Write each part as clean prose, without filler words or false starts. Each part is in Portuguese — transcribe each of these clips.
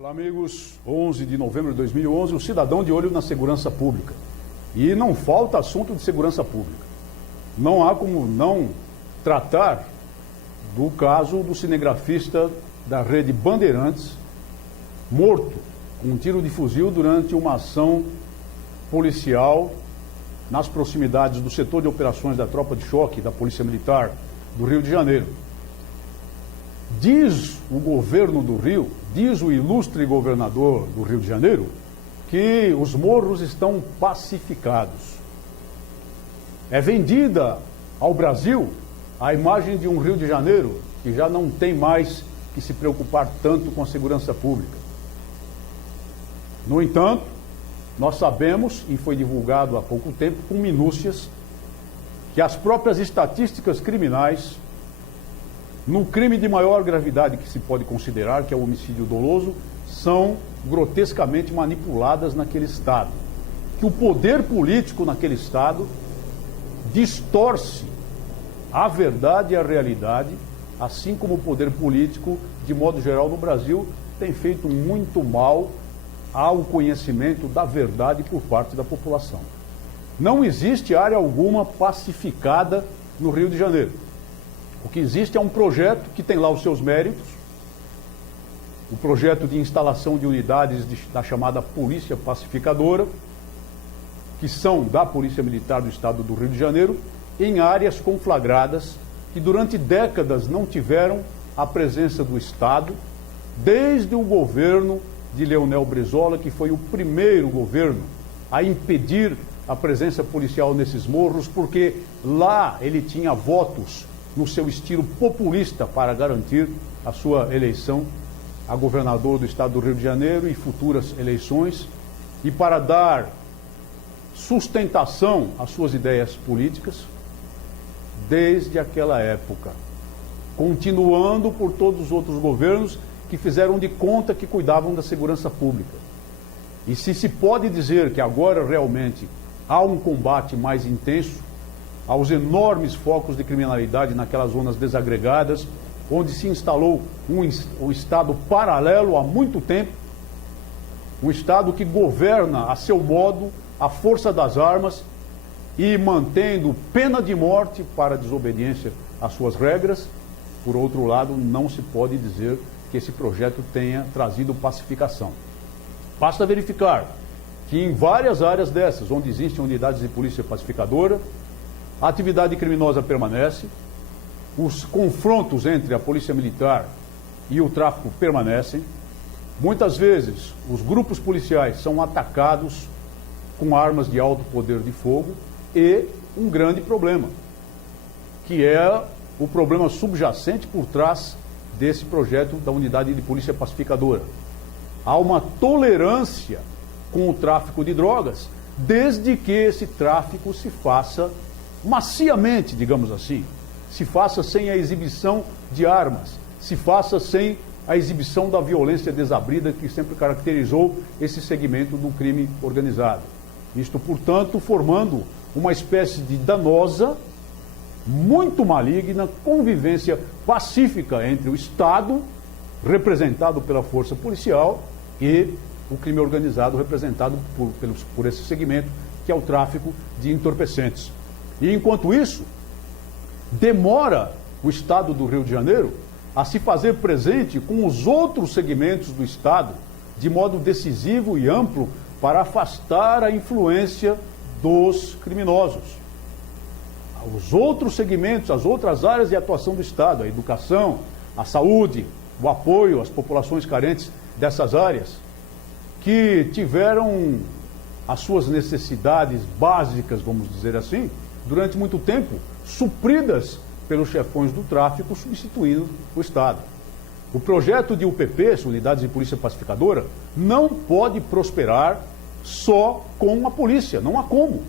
Olá, amigos. 11 de novembro de 2011, o cidadão de olho na segurança pública. E não falta assunto de segurança pública. Não há como não tratar do caso do cinegrafista da rede Bandeirantes, morto com um tiro de fuzil durante uma ação policial nas proximidades do setor de operações da Tropa de Choque da Polícia Militar do Rio de Janeiro. Diz o governo do Rio, diz o ilustre governador do Rio de Janeiro, que os morros estão pacificados. É vendida ao Brasil a imagem de um Rio de Janeiro que já não tem mais que se preocupar tanto com a segurança pública. No entanto, nós sabemos, e foi divulgado há pouco tempo, com minúcias, que as próprias estatísticas criminais, no crime de maior gravidade que se pode considerar, que é o homicídio doloso, são grotescamente manipuladas naquele Estado. Que o poder político naquele Estado distorce a verdade e a realidade, assim como o poder político, de modo geral, no Brasil, tem feito muito mal ao conhecimento da verdade por parte da população. Não existe área alguma pacificada no Rio de Janeiro. O que existe é um projeto que tem lá os seus méritos, o projeto de instalação de unidades da chamada Polícia Pacificadora, que são da Polícia Militar do Estado do Rio de Janeiro, em áreas conflagradas que durante décadas não tiveram a presença do Estado, desde o governo de Leonel Brizola, que foi o primeiro governo a impedir a presença policial nesses morros, porque lá ele tinha votos no seu estilo populista para garantir a sua eleição a governador do Estado do Rio de Janeiro e futuras eleições, e para dar sustentação às suas ideias políticas desde aquela época, continuando por todos os outros governos que fizeram de conta que cuidavam da segurança pública. E se pode dizer que agora realmente há um combate mais intenso aos enormes focos de criminalidade naquelas zonas desagregadas, onde se instalou um Estado paralelo há muito tempo, um Estado que governa a seu modo, à força das armas e mantendo pena de morte para desobediência às suas regras. Por outro lado, não se pode dizer que esse projeto tenha trazido pacificação. Basta verificar que em várias áreas dessas, onde existem unidades de polícia pacificadora, a atividade criminosa permanece, os confrontos entre a polícia militar e o tráfico permanecem. Muitas vezes, os grupos policiais são atacados com armas de alto poder de fogo e um grande problema, que é o problema subjacente por trás desse projeto da unidade de polícia pacificadora. Há uma tolerância com o tráfico de drogas, desde que esse tráfico se faça maciamente, digamos assim, se faça sem a exibição de armas, se faça sem a exibição da violência desabrida que sempre caracterizou esse segmento do crime organizado. Isto, portanto, formando uma espécie de danosa, muito maligna convivência pacífica entre o Estado, representado pela força policial, e o crime organizado, representado por esse segmento, que é o tráfico de entorpecentes. E enquanto isso, demora o Estado do Rio de Janeiro a se fazer presente com os outros segmentos do Estado, de modo decisivo e amplo, para afastar a influência dos criminosos. Os outros segmentos, as outras áreas de atuação do Estado, a educação, a saúde, o apoio às populações carentes dessas áreas, que tiveram as suas necessidades básicas, vamos dizer assim, durante muito tempo, supridas pelos chefões do tráfico, substituindo o Estado. O projeto de UPP, Unidades de Polícia Pacificadora, não pode prosperar só com a polícia, não há como.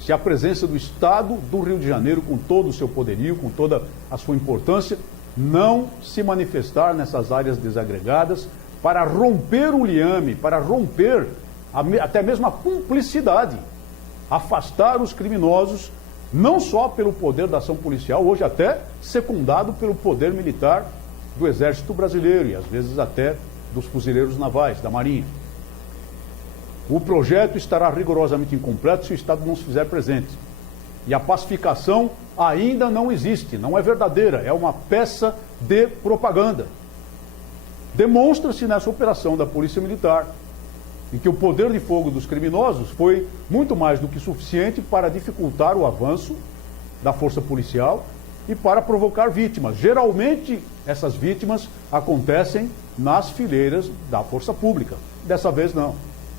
Se a presença do Estado do Rio de Janeiro, com todo o seu poderio, com toda a sua importância, não se manifestar nessas áreas desagregadas para romper o liame, para romper até mesmo a cumplicidade, afastar os criminosos, não só pelo poder da ação policial, hoje até secundado pelo poder militar do Exército Brasileiro e às vezes até dos fuzileiros navais, da Marinha. O projeto estará rigorosamente incompleto se o Estado não se fizer presente. E a pacificação ainda não existe, não é verdadeira, é uma peça de propaganda. Demonstra-se nessa operação da Polícia Militar, em que o poder de fogo dos criminosos foi muito mais do que suficiente para dificultar o avanço da força policial e para provocar vítimas. Geralmente, essas vítimas acontecem nas fileiras da força pública. Dessa vez, não.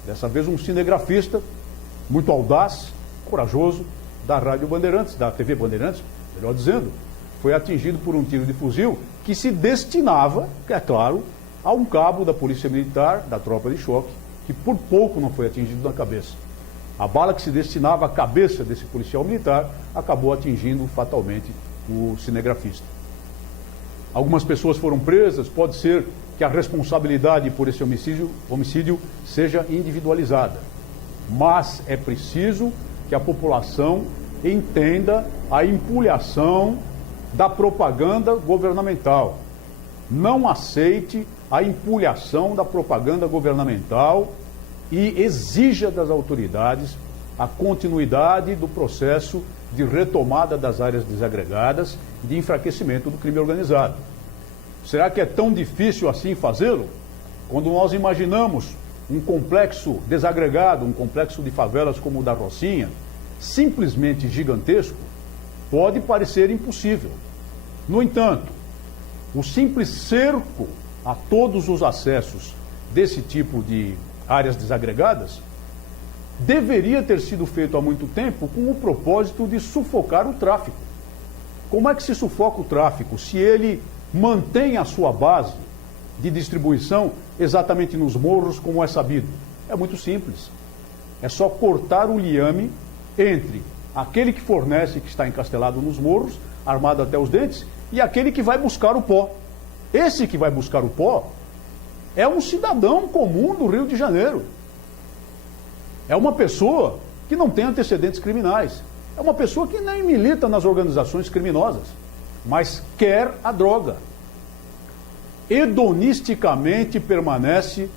Dessa vez, um cinegrafista muito audaz, corajoso, da Rádio Bandeirantes, da TV Bandeirantes, melhor dizendo, foi atingido por um tiro de fuzil que se destinava, é claro, a um cabo da Polícia Militar, da tropa de choque, que por pouco não foi atingido na cabeça. A bala que se destinava à cabeça desse policial militar acabou atingindo fatalmente o cinegrafista. Algumas pessoas foram presas, pode ser que a responsabilidade por esse homicídio seja individualizada. Mas é preciso que a população entenda a empulhação da propaganda governamental. Não aceite a empulhação da propaganda governamental e exija das autoridades a continuidade do processo de retomada das áreas desagregadas e de enfraquecimento do crime organizado. Será que é tão difícil assim fazê-lo? Quando nós imaginamos um complexo desagregado, um complexo de favelas como o da Rocinha, simplesmente gigantesco, pode parecer impossível. No entanto, o simples cerco a todos os acessos desse tipo de áreas desagregadas deveria ter sido feito há muito tempo com o propósito de sufocar o tráfico. Como é que se sufoca o tráfico se ele mantém a sua base de distribuição exatamente nos morros, como é sabido? É muito simples. É só cortar o liame entre aquele que fornece, que está encastelado nos morros, armado até os dentes, e aquele que vai buscar o pó. Esse que vai buscar o pó é um cidadão comum do Rio de Janeiro. É uma pessoa que não tem antecedentes criminais. É uma pessoa que nem milita nas organizações criminosas, mas quer a droga. Hedonisticamente permanece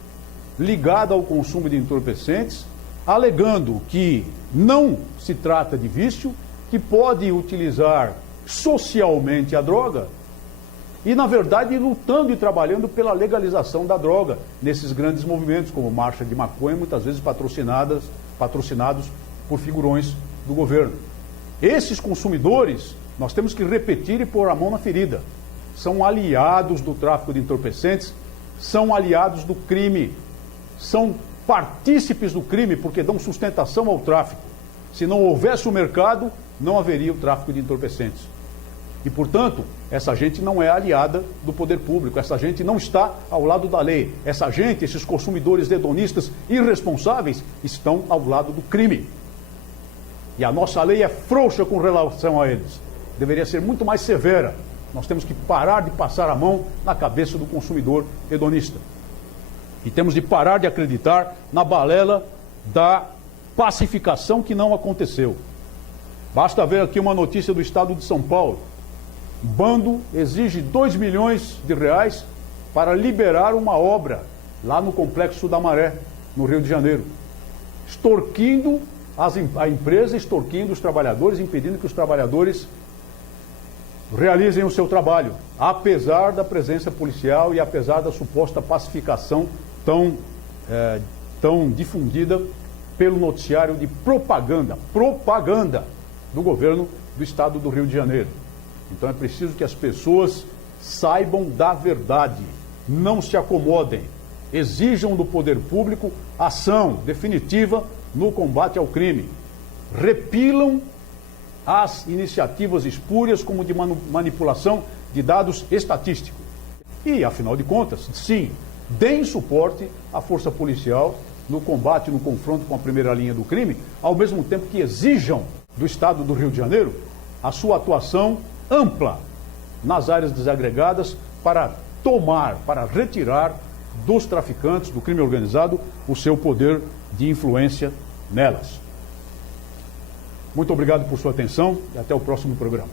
ligada ao consumo de entorpecentes, alegando que não se trata de vício, que pode utilizar socialmente a droga e, na verdade, lutando e trabalhando pela legalização da droga nesses grandes movimentos, como marcha de maconha, muitas vezes patrocinados por figurões do governo. Esses consumidores, nós temos que repetir e pôr a mão na ferida. São aliados do tráfico de entorpecentes, são aliados do crime, são partícipes do crime porque dão sustentação ao tráfico. Se não houvesse o mercado, não haveria o tráfico de entorpecentes. E, portanto, essa gente não é aliada do poder público, essa gente não está ao lado da lei. Essa gente, esses consumidores hedonistas irresponsáveis, estão ao lado do crime. E a nossa lei é frouxa com relação a eles. Deveria ser muito mais severa. Nós temos que parar de passar a mão na cabeça do consumidor hedonista. E temos de parar de acreditar na balela da pacificação que não aconteceu. Basta ver aqui uma notícia do estado de São Paulo. Bando exige 2 milhões de reais para liberar uma obra lá no Complexo da Maré, no Rio de Janeiro. Extorquindo a empresa, extorquindo os trabalhadores, impedindo que os trabalhadores realizem o seu trabalho, apesar da presença policial e apesar da suposta pacificação tão difundida pelo noticiário de propaganda do governo do estado do Rio de Janeiro. Então é preciso que as pessoas saibam da verdade, não se acomodem, exijam do poder público ação definitiva no combate ao crime, repilam as iniciativas espúrias como de manipulação de dados estatísticos. E, afinal de contas, sim, deem suporte à força policial no combate, no confronto com a primeira linha do crime, ao mesmo tempo que exijam do estado do Rio de Janeiro a sua atuação ampla nas áreas desagregadas para retirar dos traficantes, do crime organizado, o seu poder de influência nelas. Muito obrigado por sua atenção e até o próximo programa.